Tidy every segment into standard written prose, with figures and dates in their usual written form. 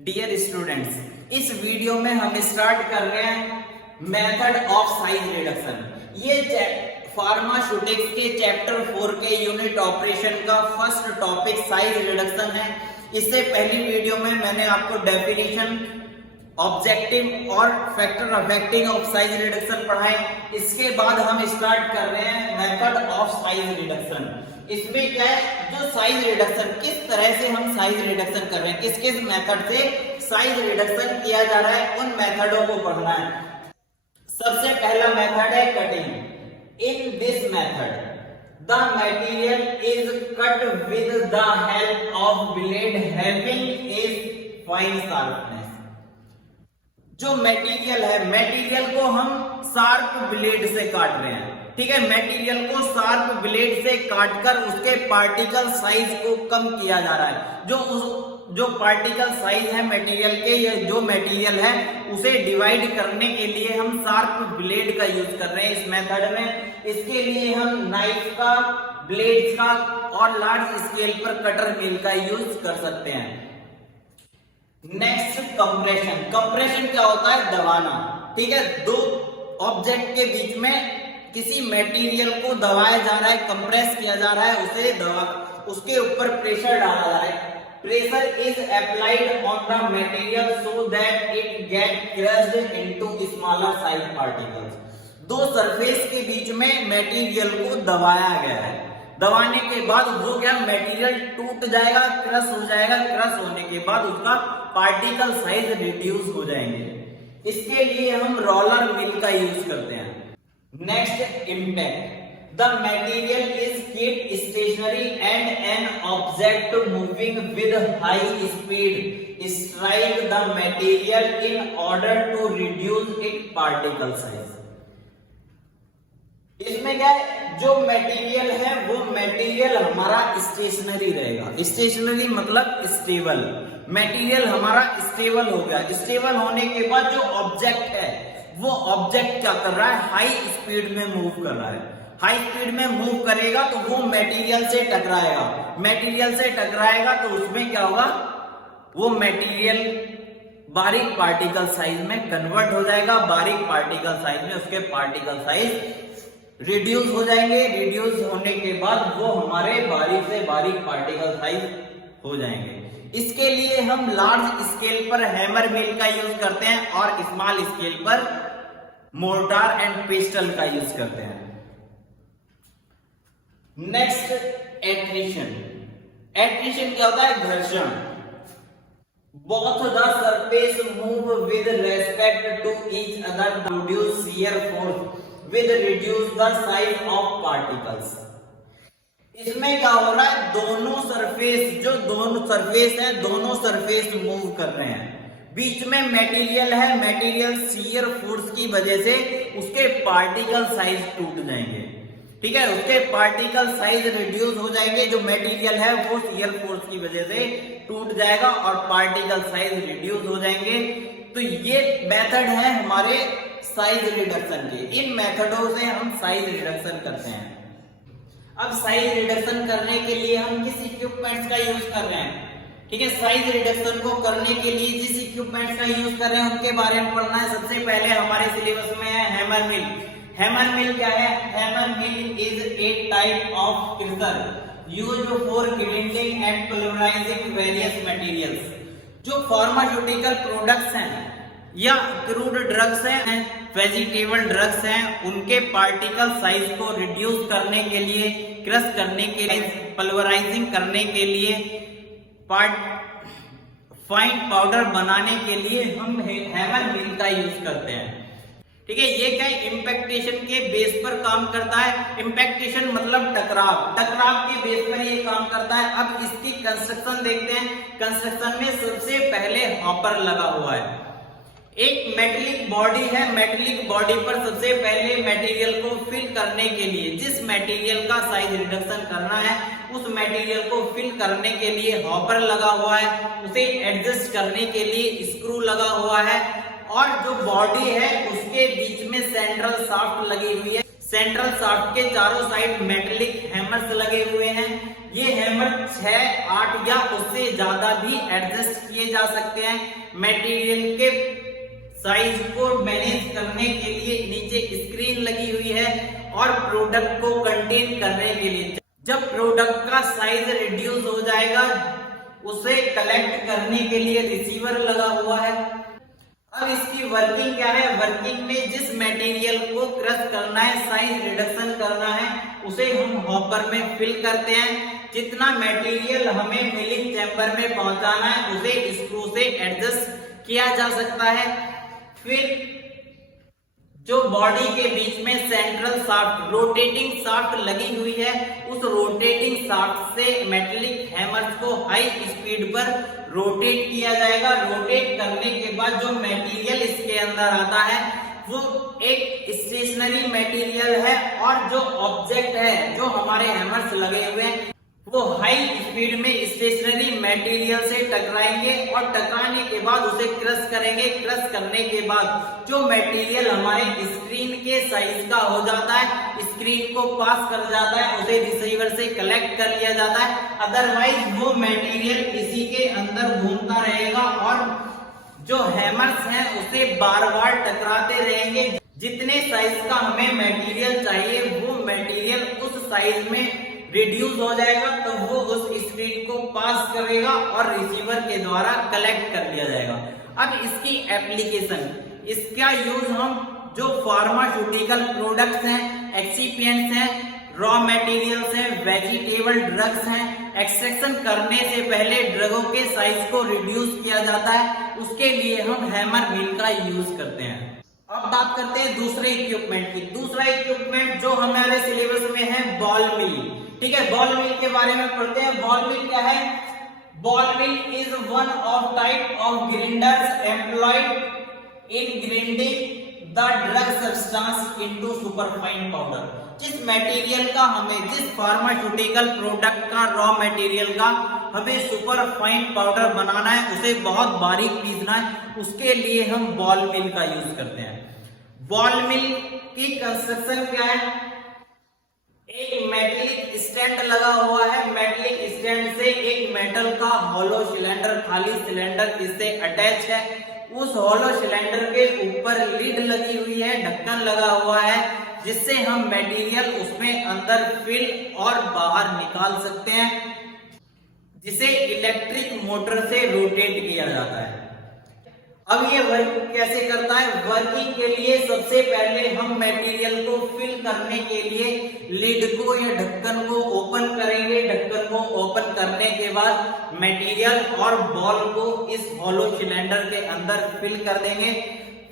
Dear students, इस video में हम स्टार्ट कर रहे हैं मेथड ऑफ साइज रिडक्शन। ये फार्मास्यूटिक्स के चैप्टर 4 के यूनिट ऑपरेशन का फर्स्ट टॉपिक साइज रिडक्शन है। इससे पहली वीडियो में मैंने आपको डेफिनेशन, ऑब्जेक्टिव और factor affecting of size reduction पढ़ाए। इसके बाद हम स्टार्ट कर रहे हैं मेथड ऑफ साइज रिडक्शन। इसमें क्या है, जो साइज रिडक्शन, किस तरह से हम साइज रिडक्शन कर रहे हैं, किस किस मेथड से साइज रिडक्शन किया जा रहा है, उन मेथडों को पढ़ना है। सबसे पहला मेथड है cutting. In this method the material is cut with the help of blade having a fine sharpness. जो मटेरियल है, मटेरियल को हम शार्प ब्लेड से काट रहे हैं। ठीक है, मटेरियल को शार्प ब्लेड से काटकर उसके पार्टिकल साइज को कम किया जा रहा है। जो पार्टिकल साइज है मटेरियल के, या जो मटेरियल है उसे डिवाइड करने के लिए हम शार्प ब्लेड का यूज कर रहे हैं इस मेथड में। इसके लिए हम नाइफ का, ब्लेड का और लार्ज स्केल पर कटर मिल का यूज कर सकते हैं। Next compression. कंप्रेशन क्या होता है? दबाना। ठीक है, दो ऑब्जेक्ट के बीच में किसी मटेरियल को दबाया जा रहा है, कंप्रेस किया जा रहा है, उसके ऊपर प्रेशर डाला जा रहा है। Pressure is applied on the material so that it get crushed into smaller size particles. दो सरफेस के बीच में मटेरियल को दबाया गया है। दबाने के बाद वो क्या, मटेरियल टूट जाएगा, क्रश हो जाएगा। क्रश होने के बाद उसका पार्टिकल साइज रिड्यूस हो जाएंगे। इसके लिए हम रोलर मिल का यूज करते हैं। Next, impact. The material is kept stationary and an object moving with high speed strike the material in order to reduce its particle size. इसमें क्या है, जो मटेरियल है वो मटेरियल हमारा स्टेशनरी रहेगा। स्टेशनरी मतलब स्टेबल। मटेरियल हमारा स्टेबल हो गया। स्टेबल होने के बाद जो ऑब्जेक्ट है वो ऑब्जेक्ट क्या कर रहा है, हाई स्पीड में मूव कर रहा है। हाई स्पीड में मूव करेगा तो वो मटेरियल से टकराएगा। मटेरियल से टकराएगा तो उसमें क्या होगा, वो मटेरियल बारीक पार्टिकल साइज में कन्वर्ट हो जाएगा। बारीक पार्टिकल साइज में उसके पार्टिकल साइज रिड्यूस हो जाएंगे। रिड्यूस होने के बाद वो हमारे बारीक से बारीक पार्टिकल साइज हो जाएंगे। इसके लिए हम लार्ज स्केल पर हैमर मिल का यूज करते हैं और स्मॉल स्केल पर मोर्टार एंड पेस्टल का यूज करते हैं। Next, attrition. एट्रिशन क्या होता है? घर्षण। Both the surface move with respect to each other produce shear force with reduce the size of particles. इसमें क्या हो रहा है, दोनों सरफेस, जो दोनों सरफेस है, दोनों सरफेस मूव कर रहे हैं। बीच में मटेरियल है, मटेरियल शियर फोर्स की वजह से उसके पार्टिकल साइज टूट जाएंगे। ठीक है, उसके पार्टिकल साइज रिड्यूस हो जाएंगे। जो मटेरियल है वो शियर फोर्स की वजह से टूट जाएगा और पार्टिकल साइज रिड्यूस हो जाएंगे। तो ये मेथड है हमारे साइज रिडक्शन के। इन मेथडों से हम साइज रिडक्शन करते हैं। अब साइज रिडक्शन करने के लिए हम किस इक्विपमेंट्स का यूज कर रहे हैं? ठीक है, साइज रिडक्शन को करने के लिए जिस इक्विपमेंट्स का यूज कर रहे हैं उनके बारे में पढ़ना है। सबसे पहले हमारे सिलेबस में है हैमर मिल। हैमर मिल क्या है? Hammer mill is a type of crystal used for grinding and pulverising various materials. जो फार्मास्यूटिकल प्रोडक्ट्स हैं या क्रूड ड्रग्स हैं, वेजिटेबल ड्रग्स हैं, उनके पार्टिकल साइज को रिड्यूस करने के लिए, क्रश करने के लिए, पल्वराइजिंग करने के लिए, फाइन पाउडर बनाने के लिए हम हैमर मिल का यूज करते हैं। ठीक है, ये क्या है, इम्पैक्टेशन के बेस पर काम करता है। इम्पैक्टेशन मतलब टकराव, टकराव के बेस पर ये काम करता है। अब इसकी कंस्ट्रक्शन देखते हैं। कंस्ट्रक्शन में सबसे पहले हॉपर लगा हुआ है। एक मेटेलिक बॉडी है, मेटेलिक बॉडी पर सबसे पहले मटेरियल को फिल करने के लिए, जिस मटेरियल का साइज रिडक्शन करना है उस मटेरियल को फिल करने के लिए हॉपर लगा हुआ है। उसे एडजस्ट करने के लिए स्क्रू लगा हुआ है और जो बॉडी है उसके बीच में सेंट्रल शाफ्ट लगी हुई है। सेंट्रल शाफ्ट के चारों साइड मेटेलिक हैमर्स लगे हुए हैं। ये हैमर 6, 8 या उससे ज्यादा भी एडजस्ट किए जा सकते हैं। मटेरियल के साइज को मैनेज करने के लिए नीचे स्क्रीन लगी हुई है और प्रोडक्ट को कंटेन करने के लिए जब प्रोडक्ट का साइज रिड्यूस हो जाएगा उसे कलेक्ट करने के लिए रिसीवर लगा हुआ है। अब इसकी वर्किंग क्या है? वर्किंग में जिस मटेरियल को क्रश करना है, साइज रिडक्शन करना है, उसे हम हॉपर में फिल करते हैं। जितना मटेरियल हमें मिलिंग चैम्बर में पहुंचाना है उसे स्क्रू से एडजस्ट किया जा सकता है। फिर जो बॉडी के बीच में सेंट्रल शाफ्ट, रोटेटिंग शाफ्ट लगी हुई है, उस रोटेटिंग शाफ्ट से मेटेलिक हैमर्स को हाई स्पीड पर रोटेट किया जाएगा। रोटेट करने के बाद जो मटेरियल इसके अंदर आता है वो एक स्टेशनरी मटेरियल है और जो ऑब्जेक्ट है, जो हमारे हैमर्स लगे हुए हैं, वो हाई स्पीड में स्टेशनरी मटेरियल से टकराएंगे और टकराने के बाद उसे क्रश करेंगे। क्रश करने के बाद जो मटेरियल हमारे स्क्रीन के साइज का हो जाता है, स्क्रीन को पास कर जाता है, उसे रिसीवर से कलेक्ट कर लिया जाता है। अदरवाइज वो मटेरियल इसी के अंदर घूमता रहेगा और जो हैमर्स हैं उसे बार बार टकराते रहेंगे। जितने साइज का हमें मटेरियल चाहिए वो मटेरियल उस साइज में रिड्यूस हो जाएगा, तो वो उस स्क्रीन को पास करेगा और रिसीवर के द्वारा कलेक्ट कर लिया जाएगा। अब इसकी एप्लीकेशन, इसका यूज हम जो फार्मास्यूटिकल प्रोडक्ट्स हैं, एक्सीपिएंट्स हैं, रॉ मटेरियल्स हैं, वेजिटेबल ड्रग्स हैं, एक्सट्रैक्शन करने से पहले ड्रगों के साइज को रिड्यूस किया जाता है, उसके लिए हम हैमर मिल का यूज करते हैं। अब बात करते हैं दूसरे इक्विपमेंट की। दूसरा इक्विपमेंट जो हमारे सिलेबस में है, बॉल मिल। ठीक है, बॉल मिल के बारे में पढ़ते हैं। बॉल मिल क्या है? Ball mill is one of type of grinders employed in grinding the drug substance into superfine powder. जिस मटेरियल का हमें, जिस फार्मास्यूटिकल प्रोडक्ट का रॉ मटेरियल का हमें सुपरफाइन पाउडर बनाना है, उसे बहुत बारीक पीसना है, उसके लिए हम बॉल मिल का यूज करते हैं। बॉल मिल की कंस्ट्रक्शन क्या है? एक मेटलिक स्टैंड लगा हुआ है। मेटलिक स्टैंड से एक मेटल का हॉलो सिलेंडर, खाली सिलेंडर इससे अटैच है। उस हॉलो सिलेंडर के ऊपर लीड लगी हुई है, ढक्कन लगा हुआ है, जिससे हम मटेरियल उसमें अंदर फिल और बाहर निकाल सकते हैं, जिसे इलेक्ट्रिक मोटर से रोटेट किया जाता है। अब ये वर्क कैसे करता है? वर्किंग के लिए सबसे पहले हम मटेरियल को फिल करने के लिए लिड को या ढक्कन को ओपन करेंगे। ढक्कन को ओपन करने के बाद मटेरियल और बॉल को इस हॉलो सिलेंडर के अंदर फिल कर देंगे।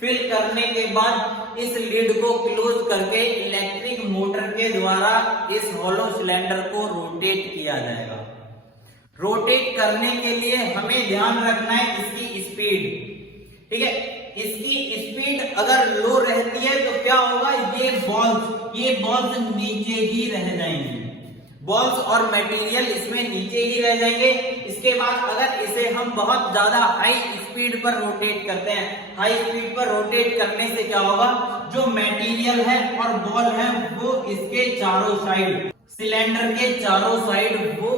फिल करने के बाद इस लिड को क्लोज करके इलेक्ट्रिक मोटर के द्वारा इस हॉलो सिलेंडर को रोटेट किया जाएगा। रोटेट करने के लिए हमें ध्यान रखना है इसकी स्पीड। ठीक है, इसकी स्पीड अगर लो रहती है तो क्या होगा? ये बॉल्स नीचे ही रह जाएंगे। बॉल्स और मटेरियल इसमें नीचे ही रह जाएंगे। इसके बाद अगर इसे हम बहुत ज्यादा हाई स्पीड पर रोटेट करते हैं, हाई स्पीड पर रोटेट करने से क्या होगा? जो मटेरियल है और बॉल है वो इसके चारों साइड, सिलेंडर के चारों साइड वो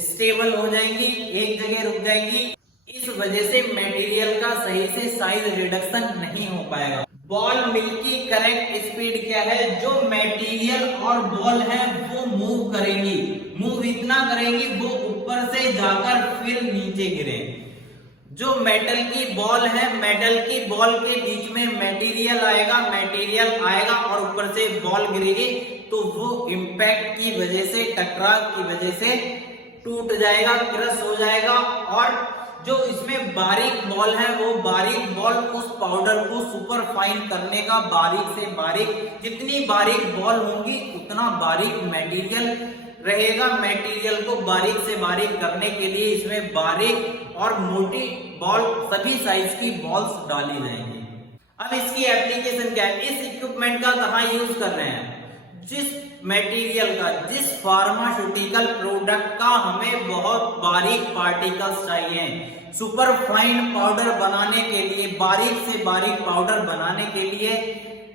स्टेबल हो जाएंगी, एक जगह रुक जाएंगी। इस वजह से मटेरियल का सही से साइज रिडक्शन नहीं हो पाएगा। बॉल मिल की करेक्ट स्पीड क्या है? जो मटेरियल और बॉल है वो मूव करेंगी, मूव इतना करेंगी वो ऊपर से जाकर फिर नीचे गिरे। जो मेटल की बॉल है, मेटल की बॉल के बीच में मटेरियल आएगा और ऊपर से बॉल गिरेगी, तो वो इम्पैक्ट की वजह से, टकराव की वजह से टूट जाएगा, क्रश हो जाएगा। और जो इसमें बारीक बॉल है वो बारीक बॉल उस पाउडर को सुपर फाइन करने का, बारीक से बारीक, जितनी बारीक बॉल होंगी उतना बारीक मटेरियल रहेगा। मटेरियल को बारीक से बारीक करने के लिए इसमें बारीक और मोटी बॉल, सभी साइज की बॉल्स डाली जाएंगी। अब इसकी एप्लीकेशन क्या है? इस इक्विपमेंट का कहाँ यूज कर रहे हैं? जिस मटेरियल का, जिस फार्मास्यूटिकल प्रोडक्ट का हमें बहुत बारीक पार्टिकल्स चाहिए, सुपर फाइन पाउडर बनाने के लिए, बारीक से बारीक पाउडर बनाने के लिए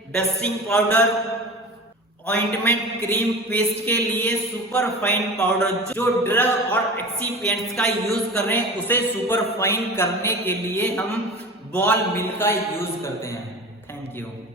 dusting powder ointment, cream, paste के लिए सुपर फाइन पाउडर, जो ड्रग और एक्सीपिएंट्स का यूज कर रहे हैं उसे सुपर फाइन करने के लिए हम बॉल मिल्क का यूज करते हैं। Thank you.